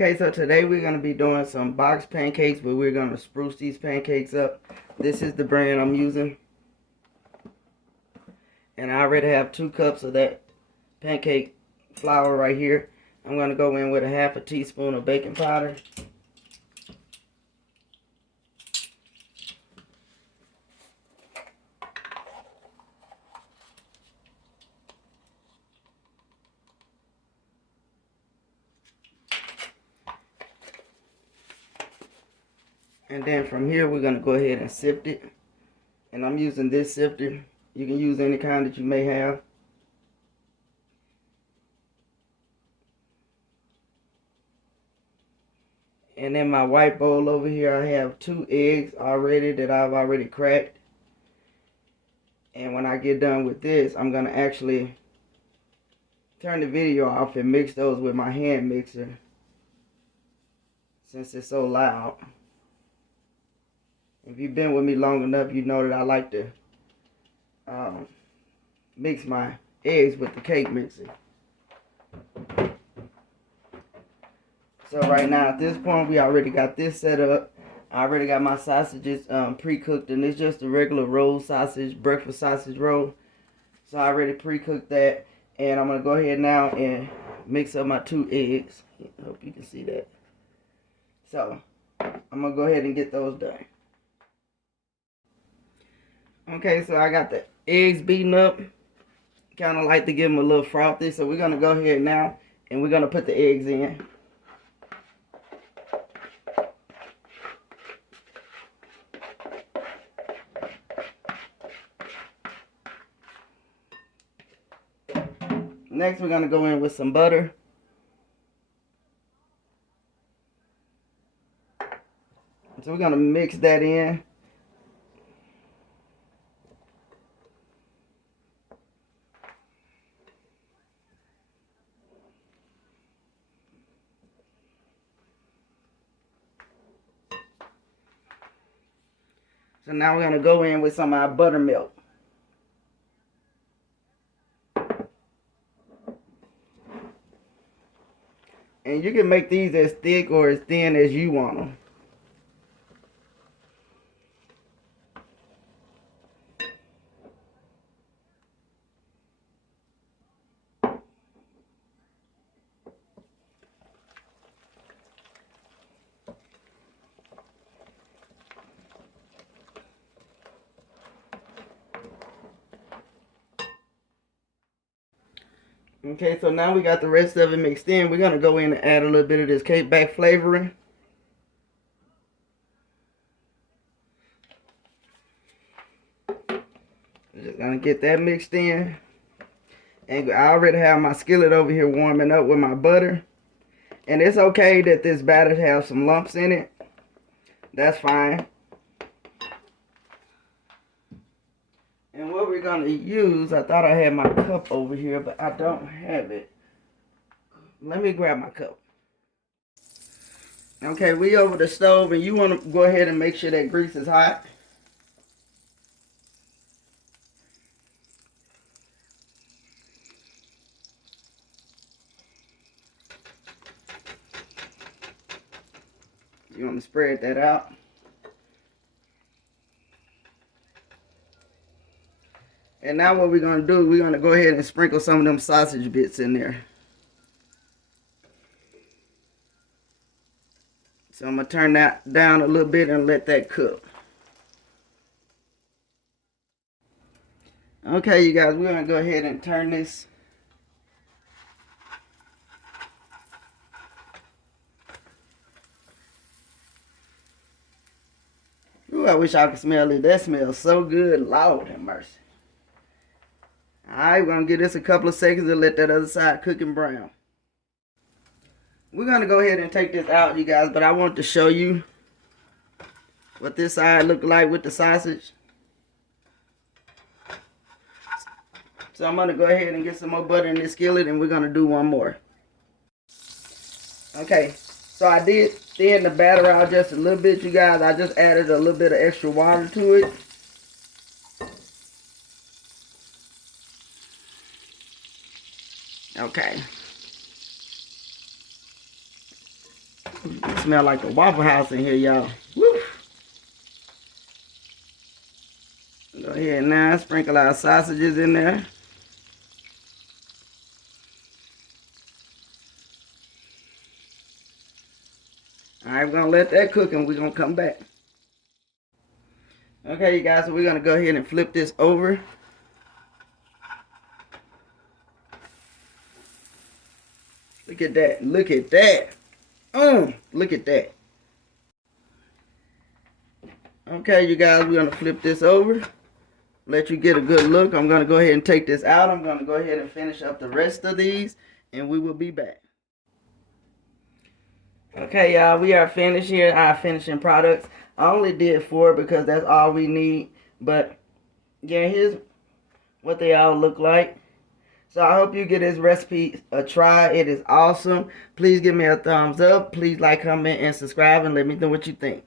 Okay, so today we're going to be doing some box pancakes, but we're going to spruce these pancakes up. This is the brand I'm using. And I already have 2 cups of that pancake flour right here. I'm going to go in with a half a teaspoon of baking powder. And then from here, we're going to go ahead and sift it. And I'm using this sifter. You can use any kind that you may have. And in my white bowl over here, I have 2 eggs already that I've already cracked. And when I get done with this, I'm going to actually turn the video off and mix those with my hand mixer, since it's so loud. If you've been with me long enough, you know that I like to mix my eggs with the cake mixer. So right now at this point, we already got this set up. I already got my sausages pre-cooked, and it's just a regular roll sausage, breakfast sausage roll. So I already pre-cooked that, and I'm going to go ahead now and mix up my 2 eggs. I hope you can see that. So I'm going to go ahead and get those done. Okay, so I got the eggs beaten up. Kind of like to give them a little frothy. So we're going to go ahead now and we're going to put the eggs in. Next, we're going to go in with some butter. So we're going to mix that in. So now we're going to go in with some of our buttermilk. And you can make these as thick or as thin as you want them. Okay, so now we got the rest of it mixed in. We're going to go in and add a little bit of this cake back flavoring. Just going to get that mixed in. And I already have my skillet over here warming up with my butter. And it's okay that this batter has some lumps in it. That's fine. And what we're going to use, I thought I had my cup over here, but I don't have it. Let me grab my cup. Okay, we over the stove, and you want to go ahead and make sure that grease is hot. You want to spread that out. And now what we're going to do, we're going to go ahead and sprinkle some of them sausage bits in there. So I'm going to turn that down a little bit and let that cook. Okay, you guys, we're going to go ahead and turn this. Ooh, I wish I could smell it. That smells so good. Lord have mercy. Alright, we're going to give this a couple of seconds and let that other side cook and brown. We're going to go ahead and take this out, you guys, but I want to show you what this side looked like with the sausage. So I'm going to go ahead and get some more butter in this skillet, and we're going to do one more. Okay, so I did thin the batter out just a little bit, you guys. I just added a little bit of extra water to it. Okay. It smell like a Waffle House in here, y'all. Woo! Go ahead now, sprinkle our sausages in there. Alright, we're gonna let that cook and we're gonna come back. Okay, you guys, so we're gonna go ahead and flip this over. Look at that. Look at that. Look at that. Okay, you guys, we're going to flip this over. Let you get a good look. I'm going to go ahead and take this out. I'm going to go ahead and finish up the rest of these, and we will be back. Okay, y'all, we are finished here. Our finishing products. I only did 4 because that's all we need. But, yeah, here's what they all look like. So I hope you give this recipe a try. It is awesome. Please give me a thumbs up. Please like, comment, and subscribe, and let me know what you think.